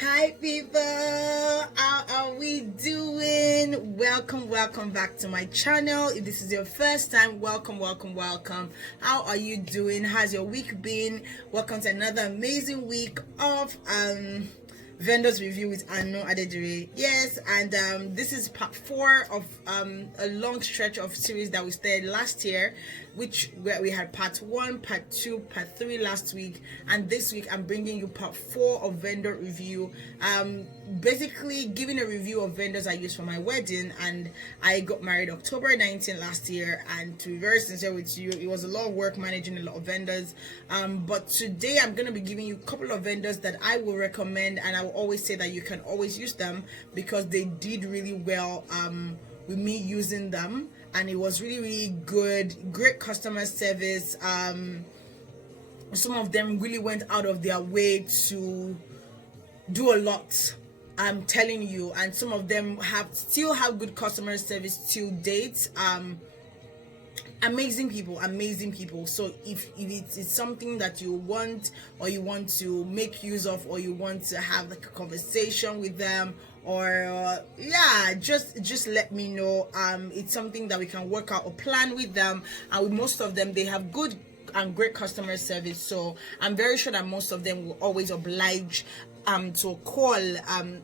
Hi people, how are we doing? Welcome back to my channel. If this is your first time, welcome. How are you doing? How's your week been? Welcome to another amazing week of vendors review with Anu Adedire. Yes, and this is part 4 of a long stretch of series that we started last year, where we had part 1, part 2, part 3 last week, and this week I'm bringing you part 4 of vendor review. Basically giving a review of vendors I used for my wedding. And I got married October 19 last year, and to be very sincere with you, it was a lot of work managing a lot of vendors, but today I'm going to be giving you a couple of vendors that I will recommend, and I will always say that you can always use them because they did really well with me using them, and it was really great customer service. Some of them really went out of their way to do a lot, I'm telling you, and some of them still have good customer service till date. Amazing people. So if it's something that you want, or you want to make use of, or you want to have like a conversation with them, or just let me know. It's something that we can work out a plan with them, and with most of them they have good and great customer service, so I'm very sure that most of them will always oblige to a call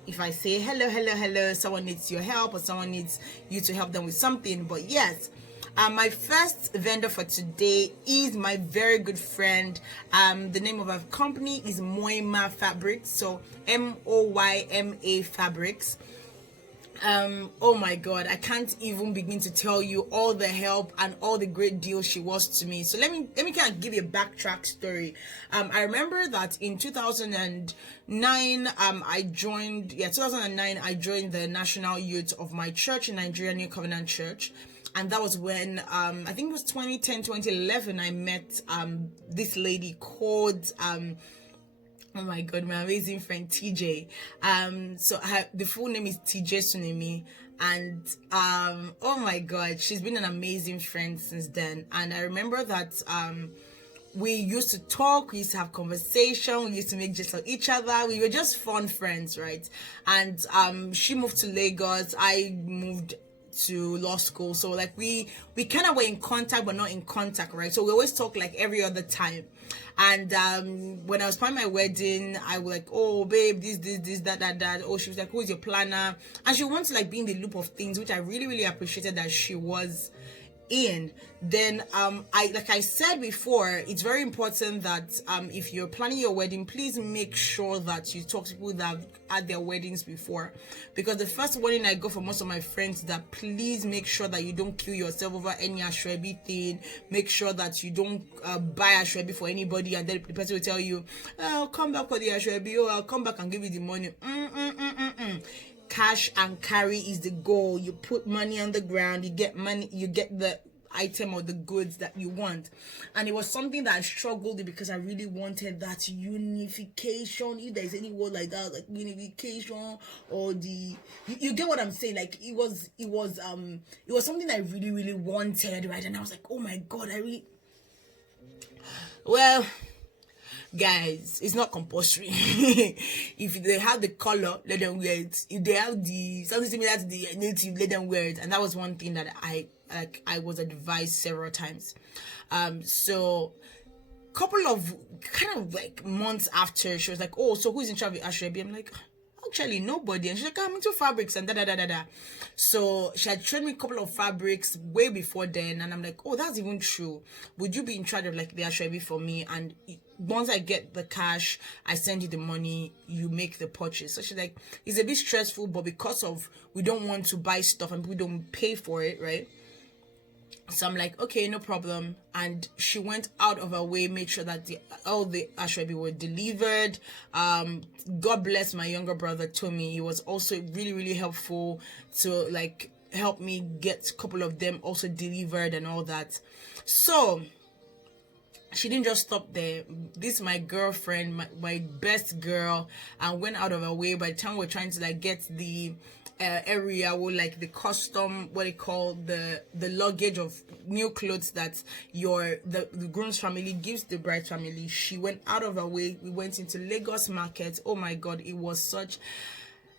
if I say hello, someone needs your help, or someone needs you to help them with something. But yes, my first vendor for today is my very good friend. The name of our company is Moyma Fabrics, so Moyma Fabrics. Oh my god, I can't even begin to tell you all the help and all the great deals she was to me. So let me kind of give you a backtrack story. I remember that in 2009 I joined the national youth of my church in Nigeria, New Covenant Church. And that was when I think it was 2010 2011 I met this lady called oh my god, my amazing friend TJ. So the full name is TJ Sunemi, and oh my god, she's been an amazing friend since then. And I remember that we used to talk, we used to have conversation, we used to make jokes of each other. We were just fun friends, right? And she moved to Lagos, I moved to law school, so like we kind of were in contact but not in contact, right? So we always talk like every other time. And when I was planning my wedding, I was like, oh babe, this that. Oh, she was like, who's your planner? And she wanted to like be in the loop of things, which I really appreciated that she was in. Then like I said before, it's very important that if you're planning your wedding, please make sure that you talk to people that have had their weddings before, because the first warning I got from most of my friends is that please make sure that you don't kill yourself over any ashrebi thing. Make sure that you don't buy ashrebi for anybody, and then the person will tell you, oh, I'll come back for the ashrebi, oh, I'll come back and give you the money. Cash and carry is the goal. You put money on the ground, you get money, you get the item or the goods that you want. And it was something that I struggled with because I really wanted that unification, if there's any word like that, like unification, or you get what I'm saying. Like it was something I really wanted, right? And I was like, oh my god, well, guys, it's not compulsory. If they have the color, let them wear it. If they have the something similar to the native, let them wear it. And that was one thing that I was advised several times. So couple of kind of like months after, she was like, oh, so who's in charge of ashrebi? I'm like, actually nobody. And she's like, I'm into fabrics and da. So she had shown me a couple of fabrics way before then, and I'm like, oh, that's even true. Would you be in charge of like the ashrebi for me? And once I get the cash, I send you the money, you make the purchase. So she's like, it's a bit stressful, but because of we don't want to buy stuff and we don't pay for it, right? So I'm like, okay, no problem. And she went out of her way, made sure that all the ashrebi were delivered. God bless my younger brother Tommy. He was also really helpful to like help me get a couple of them also delivered and all that. So she didn't just stop there. This is my girlfriend, my best girl, and went out of her way. By the time we're trying to like get the area with like the custom, what they call the luggage of new clothes that the groom's family gives the bride family. She went out of her way. We went into Lagos market. Oh my god, it was such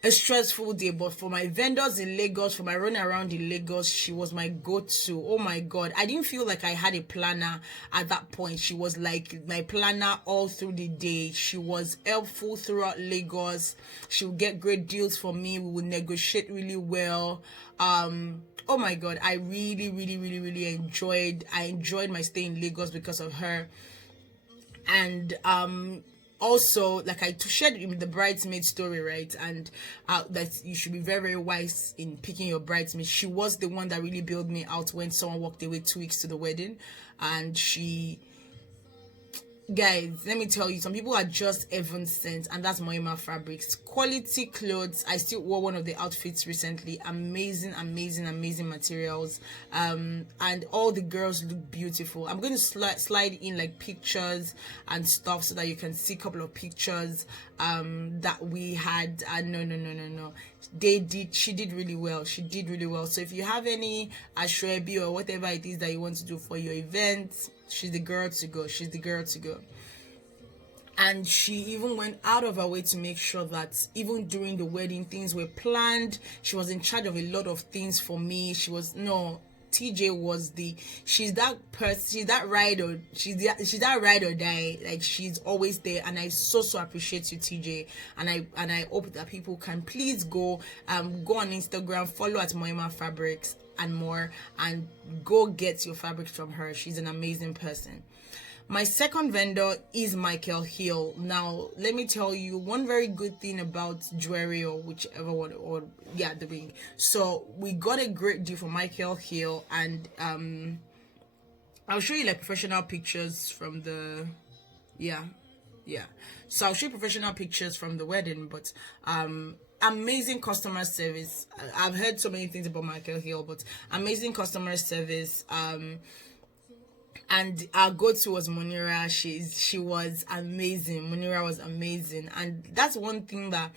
a stressful day, but for my vendors in Lagos, for my run around in Lagos, she was my go-to. Oh my god, I didn't feel like I had a planner at that point. She was like my planner all through the day. She was helpful throughout Lagos. She would get great deals for me. We would negotiate really well. Oh my god, I really enjoyed my stay in Lagos because of her. And also, like I shared in the bridesmaid story, right? And that you should be very wise in picking your bridesmaid. She was the one that really bailed me out when someone walked away 2 weeks to the wedding. And guys, let me tell you, some people are just heaven sent, and that's Moima Fabrics. Quality clothes. I still wore one of the outfits recently. Amazing materials. And all the girls look beautiful. I'm going to slide in like pictures and stuff so that you can see a couple of pictures that we had. No. She did really well. So if you have any ashwebi or whatever it is that you want to do for your event, she's the girl to go. And she even went out of her way to make sure that even during the wedding, things were planned. She was in charge of a lot of things for me. TJ was she's that person, she's that ride or die. Like, she's always there, and I so appreciate you, TJ. And I hope that people can please go on Instagram, follow at Moima Fabrics and more, and go get your fabrics from her. She's an amazing person. My second vendor is Michael Hill. Now, let me tell you one very good thing about jewelry, or whichever one, the ring. So we got a great deal from Michael Hill, and I'll show you like professional pictures from the So I'll show you professional pictures from the wedding, but amazing customer service. I've heard so many things about Michael Hill, but amazing customer service. And our go-to was Munira. She was amazing. Munira was amazing, and that's one thing that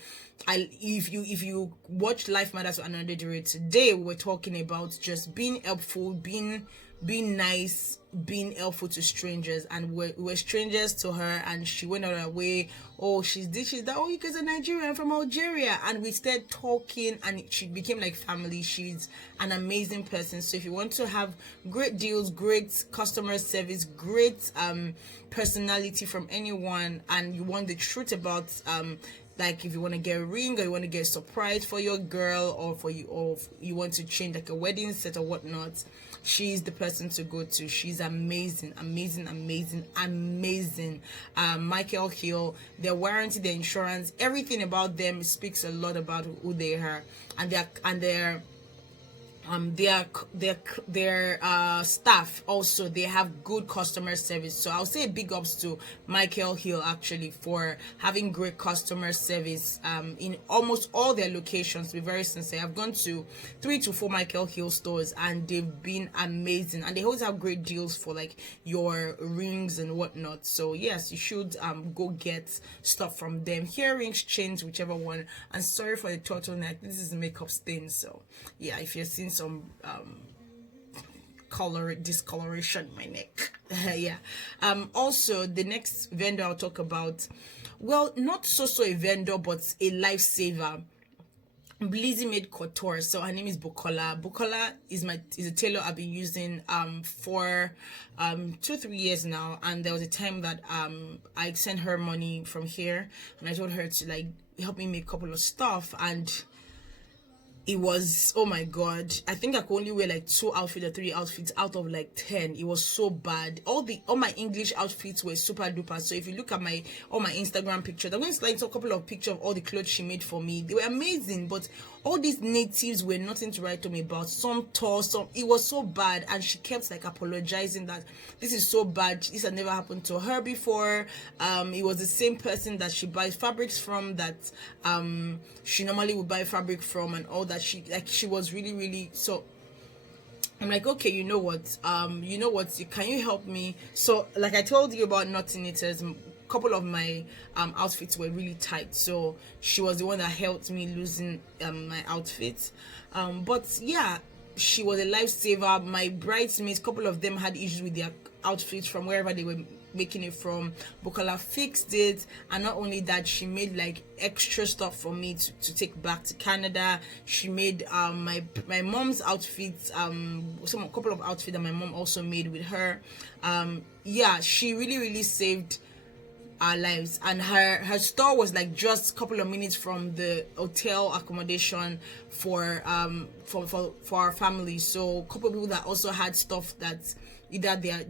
if you watch Life Matters with Another Day today, we were talking about just being helpful, being nice, being helpful to strangers, and we're strangers to her, and she went on her way. Oh, she's that. Oh, you guys are Nigerian, from Algeria, and we started talking, and she became like family. She's an amazing person. So if you want to have great deals, great customer service, great personality from anyone, and you want the truth about like if you want to get a ring, or you want to get a surprise for your girl, or you want to change like a wedding set or whatnot, she's the person to go to. She's amazing. Michael Hill, their warranty, their insurance, everything about them speaks a lot about who they are, and their staff also, they have good customer service. So I'll say big ups to Michael Hill actually for having great customer service in almost all their locations. To be very sincere, I've gone to 3 to 4 Michael Hill stores, and they've been amazing, and they always have great deals for like your rings and whatnot. So yes, you should go get stuff from them, earrings, chains, whichever one. And sorry for the turtleneck, this is makeup stain, so yeah, if you're seeing some discoloration in my neck. Also, the next vendor I'll talk about, well, not so a vendor, but a lifesaver. Blizzy Made Couture. So her name is Bukola. Bukola is a tailor I've been using for 2-3 years now, and there was a time that I sent her money from here, and I told her to like help me make a couple of stuff, and it was, oh my god, I think I could only wear like 2 outfits or 3 outfits out of like 10. It was so bad. All my English outfits were super duper. So if you look at all my Instagram pictures, I'm going to slide a couple of pictures of all the clothes she made for me. They were amazing, but all these natives were nothing to write home about. Some tall, it was so bad, and she kept like apologizing that this is so bad, this had never happened to her before. It was the same person that she buys fabrics from, that she normally would buy fabric from, and all that. She was really, so I'm like, okay, you know what, can you help me? So like I told you about Naughty Knitters, couple of my outfits were really tight, so she was the one that helped me loosen my outfits. But yeah, she was a lifesaver. My bridesmaids, couple of them had issues with their outfits from wherever they were making it from. Bukola fixed it, and not only that, she made like extra stuff for me to take back to Canada. She made my mom's outfits, a couple of outfits that my mom also made with her. Yeah, she really our lives, and her store was like just a couple of minutes from the hotel accommodation for our family. So a couple of people that also had stuff that either their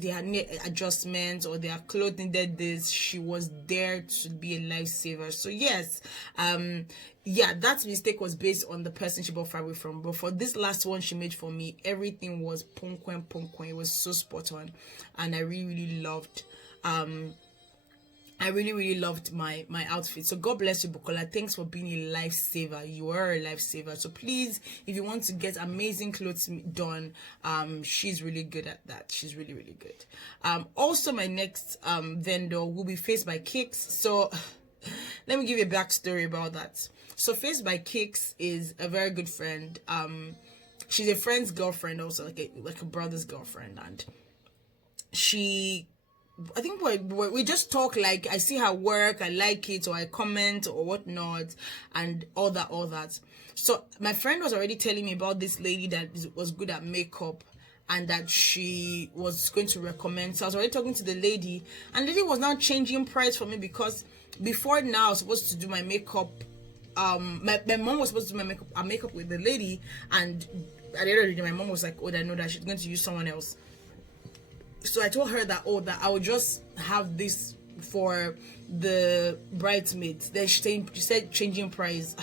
adjustments or their clothes needed this, she was there to be a lifesaver. So yes, yeah, that mistake was based on the person she bought fabric from, but for this last one she made for me, everything was pongquen. It was so spot on, and I really loved I really loved my outfit. So God bless you, Bukola. Thanks for being a lifesaver. You are a lifesaver. So please, if you want to get amazing clothes done, she's really good at that. She's really good. Also, my next vendor will be Face by Kicks. So let me give you a backstory about that. So Face by Kicks is a very good friend. She's a friend's girlfriend, also like a brother's girlfriend, and I think we just talk, like I see her work, I like it, or I comment or whatnot, and all that. So my friend was already telling me about this lady that was good at makeup, and that she was going to recommend. So I was already talking to the lady, and the lady was now changing price for me, because before now I was supposed to do my makeup. My mom was supposed to do my makeup with the lady, and at the end of the day, my mom was like, "Oh, I know that she's going to use someone else." So I told her that I would just have this for the bridesmaids. Then she said changing price.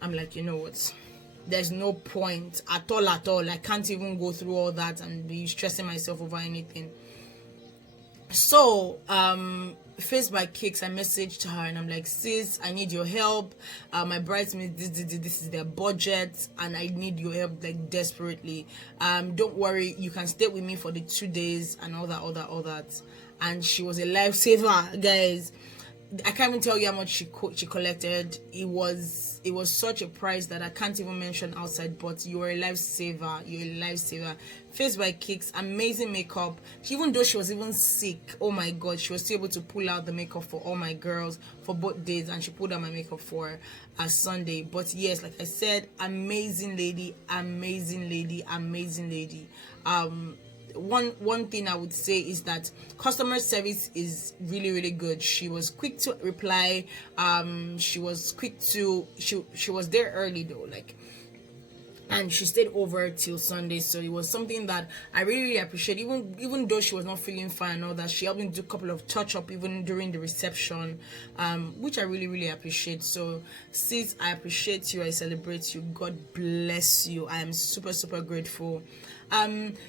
I'm like, you know what? There's no point at all. I can't even go through all that and be stressing myself over anything. So Face by Kicks, I messaged her and I'm like, sis, I need your help. My bridesmaids, this is their budget, and I need your help like desperately. Don't worry, you can stay with me for the 2 days and all that. And she was a lifesaver, guys. I can't even tell you how much she collected. It was such a price that I can't even mention outside, but you're a lifesaver. Face by Kicks, amazing makeup. Even though she was even sick, oh my god, she was still able to pull out the makeup for all my girls for both days, and she pulled out my makeup for a Sunday. But yes, like I said, amazing lady. One thing I would say is that customer service is really good. She was quick to reply. She was there early though, and she stayed over till Sunday. So it was something that I really appreciate. Even though she was not feeling fine and all that, she helped me do a couple of touch up even during the reception, which I really appreciate. So sis, I appreciate you. I celebrate you. God bless you. I am super grateful.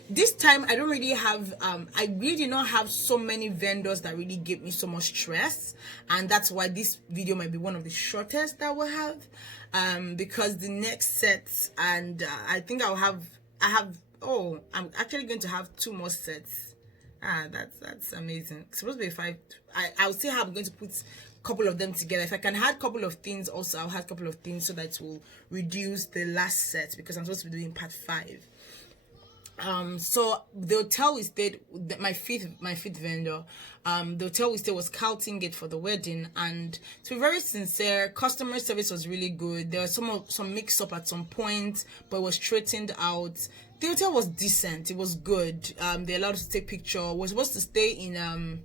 This time I don't really have I really did not have so many vendors that really gave me so much stress, and that's why this video might be one of the shortest that we'll have, because the next set, and I think I'm actually going to have 2 more sets. That's amazing. It's supposed to be 5. I'll see how I'm going to put a couple of them together. If I can add a couple of things, also I'll add a couple of things so that it will reduce the last set, because I'm supposed to be doing part 5. So the hotel we stayed, my fifth vendor, the hotel we stayed was Carlton Gate for the wedding, and to be very sincere, customer service was really good. There was some mix up at some point, but it was straightened out. The hotel was decent. It was good. They allowed us to take picture. We're supposed to stay in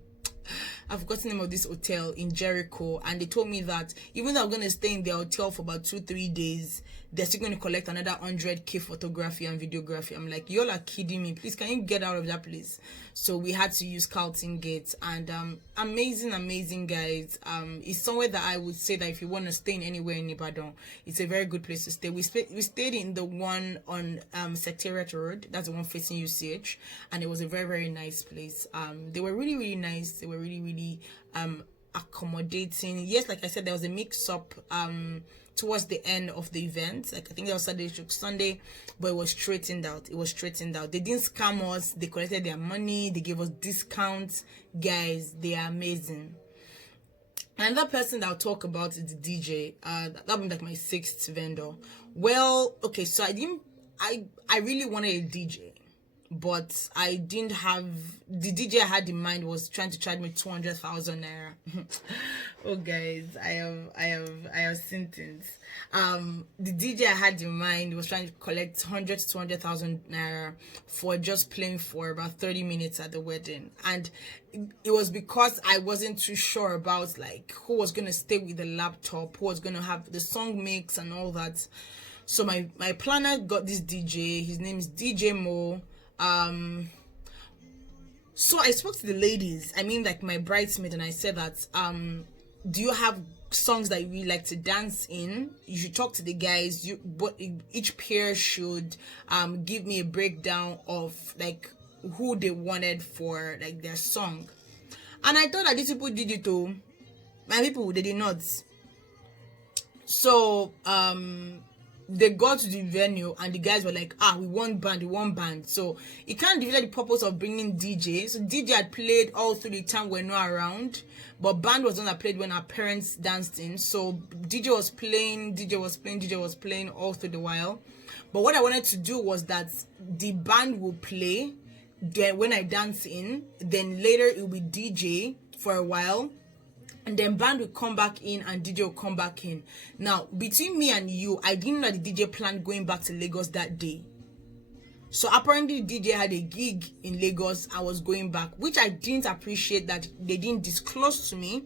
I've forgotten the name of this hotel in Jericho, and they told me that even though I'm going to stay in their hotel for about 2-3 days, they're still going to collect another 100k photography and videography. I'm like, y'all are kidding me. Please, can you get out of that place? So we had to use Carlton Gate, and amazing guys. It's somewhere that I would say that if you want to stay in anywhere in Ibadan, it's a very good place to stay. We stayed in the one on Secretariat Road. That's the one facing UCH, and it was a very nice place. They were really nice. They were really accommodating. Yes, like I said, there was a mix up towards the end of the event. Like I think that was Saturday to Sunday, but it was straightened out. They didn't scam us. They collected their money. They gave us discounts. Guys, they are amazing. Another person that I'll talk about is the DJ. That'll be like my sixth vendor. Well, okay, so I really wanted a DJ, but I didn't have the DJ I had in mind was trying to charge me 200,000 naira. Oh guys, I have seen things. The DJ I had in mind was trying to collect 100 to 200,000 naira for just playing for about 30 minutes at the wedding, and it was because I wasn't too sure about like who was gonna stay with the laptop, who was gonna have the song mix and all that. So my planner got this DJ. His name is DJ Mo. So I spoke to the ladies, I mean like my bridesmaid, and I said that do you have songs that you really like to dance in? You should talk to the guys. But each pair should give me a breakdown of like who they wanted for like their song. And I thought that these people did it too. My people, they did not. So they got to the venue and the guys were like, we want band. So it kind of defeated the purpose of bringing DJ. So DJ had played all through the time we're not around, but band was the one that played when our parents danced in. So DJ was playing all through the while. But what I wanted to do was that the band will play, then when I dance in, then later it will be DJ for a while, and then band will come back in and DJ will come back in. Now, between me and you, I didn't know that the DJ planned going back to Lagos that day. So apparently the DJ had a gig in Lagos and was going back, which I didn't appreciate that they didn't disclose to me.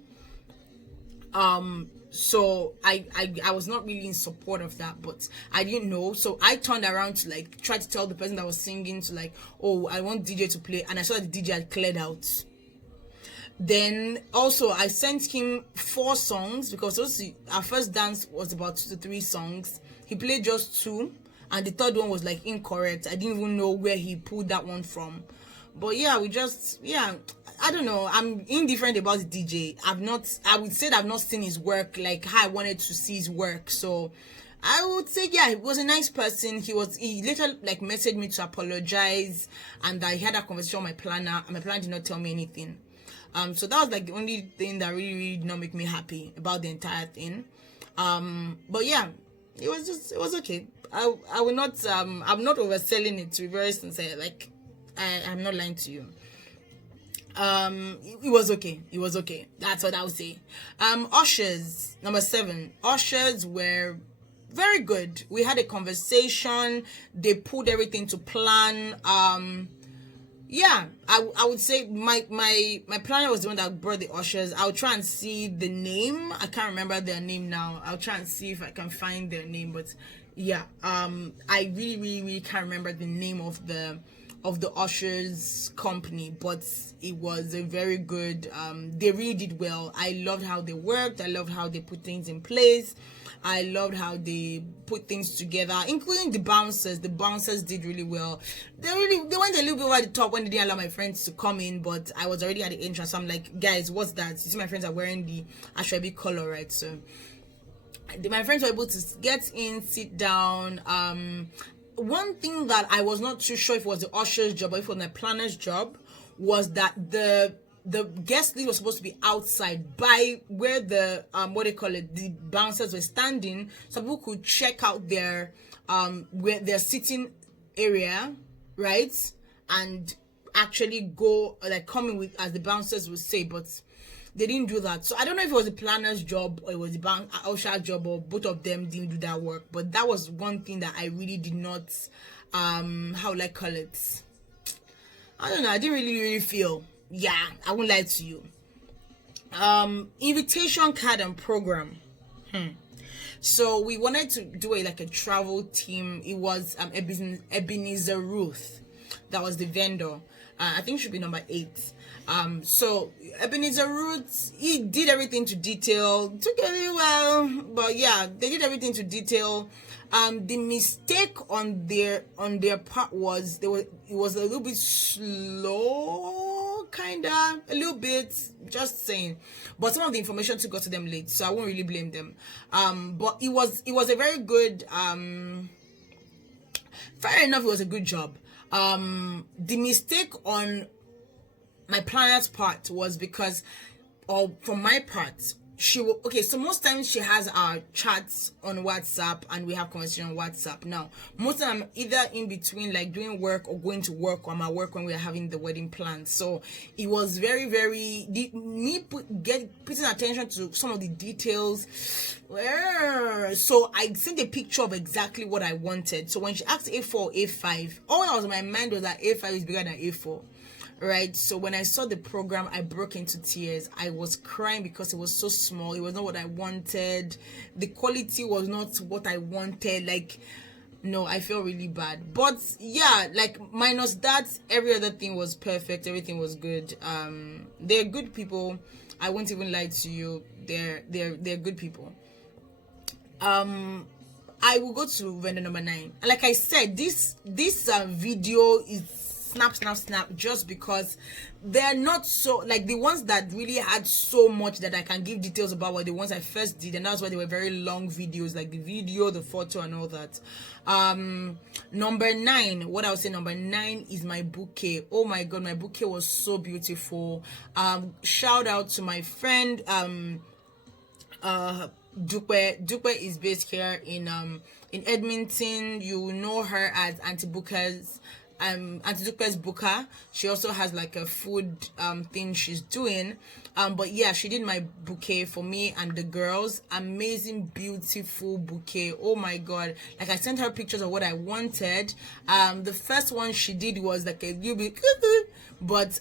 So I was not really in support of that, but I didn't know. So I turned around to like try to tell the person that was singing to like, oh, I want DJ to play, and I saw that the DJ had cleared out. Then also I sent him 4 songs because our first dance was about 2 to 3 songs. He played just 2, and the third one was like incorrect. I didn't even know where he pulled that one from. But yeah, I don't know. I'm indifferent about the DJ. I would say that I've not seen his work like how I wanted to see his work. So I would say, yeah, he was a nice person. He later like messaged me to apologize, and I had a conversation with my planner, and my planner did not tell me anything. So that was like the only thing that really did not make me happy about the entire thing. But yeah, it was okay. I will not I'm not overselling it, to be very sincere. Like I'm not lying to you. It was okay. That's what I would say. Ushers, number 7. Ushers were very good. We had a conversation. They put everything to plan. Yeah, I would say my planner was the one that brought the ushers. I'll try and see the name. I can't remember their name now. I'll try and see if I can find their name. But yeah, I really can't remember the name of the ushers company, but it was a very good. They really did well. I loved how they worked. I loved how they put things in place. I loved how they put things together, including the bouncers. The bouncers did really well. They went a little bit over the top when they didn't allow my friends to come in, but I was already at the entrance. So I'm like, guys, what's that? You see, my friends are wearing the Asoebi color, right? So my friends were able to get in, sit down. One thing that I was not too sure if it was the usher's job or if it was my planner's job was that the guest list was supposed to be outside by where the the bouncers were standing, so people could check out their where their sitting area, right, and actually go like come in with, as the bouncers would say, but they didn't do that. So I don't know if it was the planner's job or it was the usher's job, or both of them didn't do that work. But that was one thing that I really did not how would I call it, I don't know, I didn't really feel. Yeah, I won't lie to you. Invitation card and program. So we wanted to do a travel team. It was Ebenezer Ruth, that was the vendor. I think it should be number 8. So Ebenezer Ruth, he did everything to detail. Took it really well, but yeah, they did everything to detail. The mistake on their part was it was a little bit slow, kinda, a little bit, just saying. But some of the information got to them late, so I won't really blame them. But it was a very good. Fair enough, it was a good job. The mistake on my planner's part was because, or from my part, she will, okay, so most times she has our chats on WhatsApp and we have conversation on WhatsApp. Now most of the time I'm either in between, like doing work or going to work, or I'm at work when we are having the wedding plan. So it was very very putting attention to some of the details. So I sent a picture of exactly what I wanted. So when she asked A4 A5, all that was in my mind was that A5 is bigger than A4. Right, so when I saw the program, I broke into tears. I was crying because it was so small. It was not what I wanted. The quality was not what I wanted. Like, no, I feel really bad. But yeah, like minus that, every other thing was perfect. Everything was good. They're good people. I won't even lie to you. They're good people. I will go to vendor number 9. Like I said, this video is snap just because they're not so, like, the ones that really had so much that I can give details about were the ones I first did, and that's why they were very long videos, like the video, the photo, and all that. Number 9, what I would say, number 9 is my bouquet. Oh my god, my bouquet was so beautiful. Shout out to my friend Dupe is based here in Edmonton. You know her as Auntie Booker's Booker. She also has like a food thing she's doing. But yeah, she did my bouquet for me and the girls. Amazing, beautiful bouquet. Oh my god. Like, I sent her pictures of what I wanted. The first one she did was like a little bit but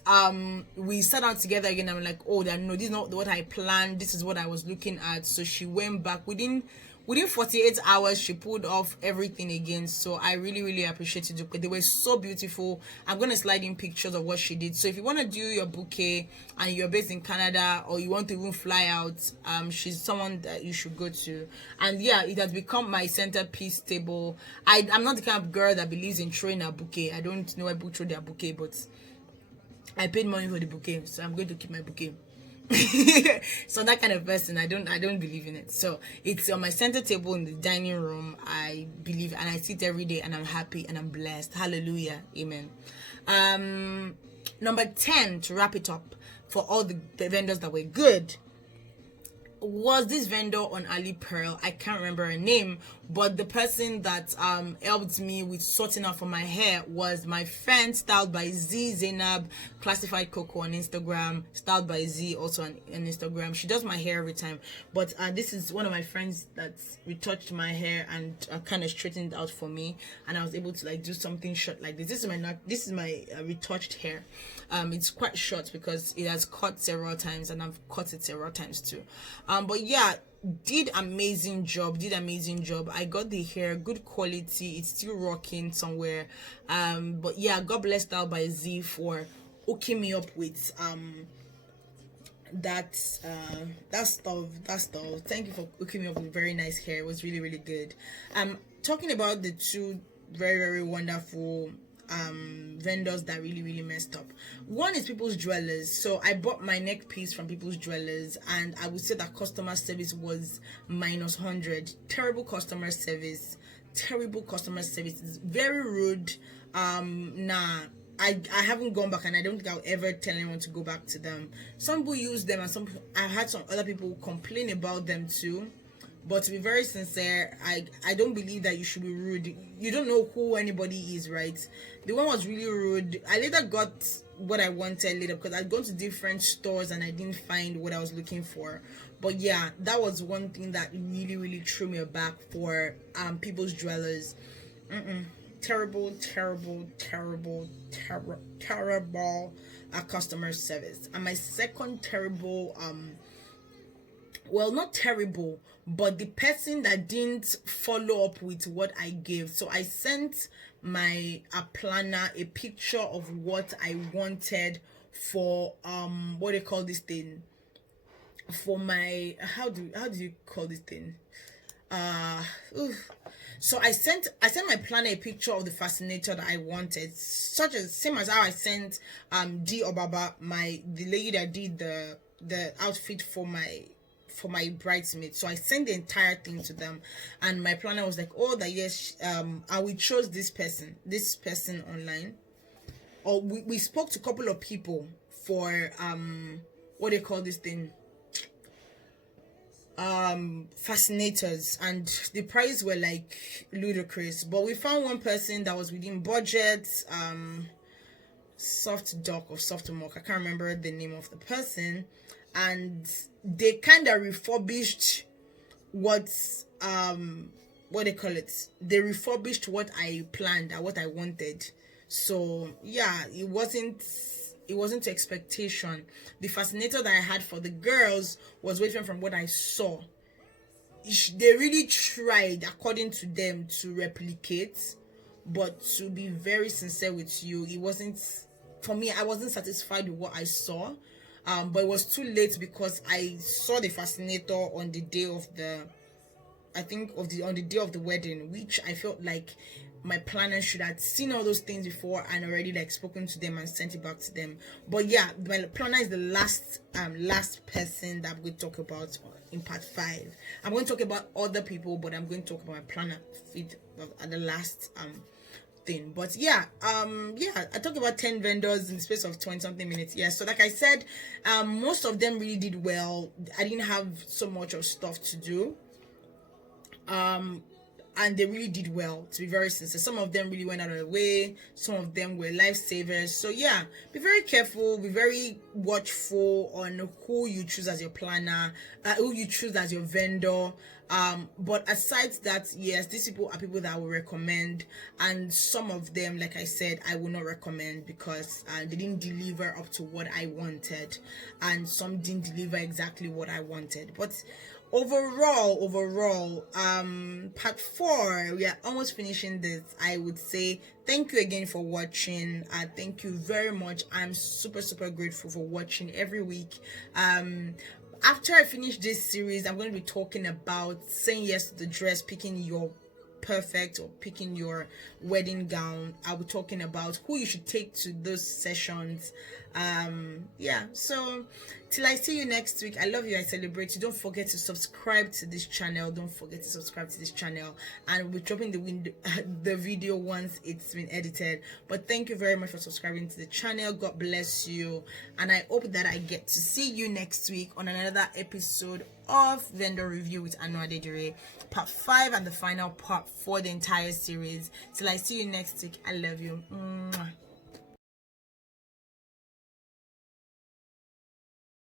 we sat down together again. I'm like, oh, no, this is not what I planned. This is what I was looking at. So she went back within 48 hours. She pulled off everything again. So I really really appreciated it. They were so beautiful. I'm gonna slide in pictures of what she did. So if you want to do your bouquet and you're based in Canada, or you want to even fly out, she's someone that you should go to. And yeah, it has become my centerpiece table. I'm not the kind of girl that believes in throwing a bouquet. I don't know why people throw their bouquet, but I paid money for the bouquet, so I'm going to keep my bouquet. So that kind of person, I don't believe in it. So it's on my center table in the dining room. I believe, and I sit every day, and I'm happy and I'm blessed. Hallelujah, amen. Number 10, to wrap it up, for all the vendors that were good, was this vendor on AliPearl. I can't remember her name, but the person that helped me with sorting out for my hair was my friend Styled by Z, Zainab, Classified Coco on Instagram, Styled by Z also on Instagram. She does my hair every time, but this is one of my friends that retouched my hair and kind of straightened it out for me, and I was able to like do something short like this. This is my retouched hair. It's quite short because it has cut several times, and I've cut it several times too. But yeah, did amazing job. I got the hair, good quality. It's still rocking somewhere. But yeah, God bless Style by Z for hooking me up with that stuff. Thank you for hooking me up with very nice hair. It was really really good. Talking about the two very very wonderful vendors that really really messed up. One is People's Dwellers. So I bought my neck piece from People's Dwellers, and I would say that customer service was minus 100. Terrible customer service. It's very rude. I haven't gone back, and I don't think I'll ever tell anyone to go back to them. Some people use them, and I had some other people complain about them too. But to be very sincere, I don't believe that you should be rude. You don't know who anybody is, right? The one was really rude. I later got what I wanted later because I'd gone to different stores and I didn't find what I was looking for. But yeah, that was one thing that really really threw me aback for People's Dwellers. Terrible customer service. And my second terrible well, not terrible, but the person that didn't follow up with what I gave. So I sent my planner a picture of what I wanted for what do you call this thing, for my how do you call this thing, so I sent my planner a picture of the fascinator that I wanted, same as how I sent D Obaba, the lady that did the outfit for my bridesmaid. So I sent the entire thing to them, and my planner was like, oh, that yes, and we chose this person online, or we spoke to a couple of people for what do you call this thing, fascinators, and the price were like ludicrous, but we found one person that was within budget. Soft Doc or Soft Mock, I can't remember the name of the person, and they kind of refurbished what what they call it, they refurbished what I planned and what I wanted. So yeah, it wasn't to expectation. The fascinator that I had for the girls was different from what I saw. They really tried, according to them, to replicate, but to be very sincere with you, it wasn't for me. I wasn't satisfied with what I saw. But it was too late because I saw the fascinator on the day of the, I think of the on the day of the wedding, which I felt like my planner should have seen all those things before and already like spoken to them and sent it back to them. But yeah, my planner is the last person that I'm going to talk about in part 5. I'm going to talk about other people, but I'm going to talk about my planner at the last thing. But yeah, I talked about 10 vendors in the space of 20 something minutes. Yeah, so like I said, most of them really did well. I didn't have so much of stuff to do, and they really did well, to be very sincere. Some of them really went out of the way, some of them were lifesavers. So yeah, be very careful, be very watchful on who you choose as your planner, who you choose as your vendor. But aside that, yes, these people are people that I will recommend, and some of them, like I said, I will not recommend because they didn't deliver up to what I wanted, and some didn't deliver exactly what I wanted. But overall, part 4, we are almost finishing this. I would say thank you again for watching. Thank you very much. I'm super grateful for watching every week. After I finish this series, I'm going to be talking about saying yes to the dress, picking your perfect or picking your wedding gown. I'll be talking about who you should take to those sessions. So till I see you next week, I love you, I celebrate you. Don't forget to subscribe to this channel. And we'll be dropping the video once it's been edited. But thank you very much for subscribing to the channel. God bless you, and I hope that I get to see you next week on another episode of Vendor Review with Anu Adejire, part 5 and the final part for the entire series. Till I see you next week, I love you.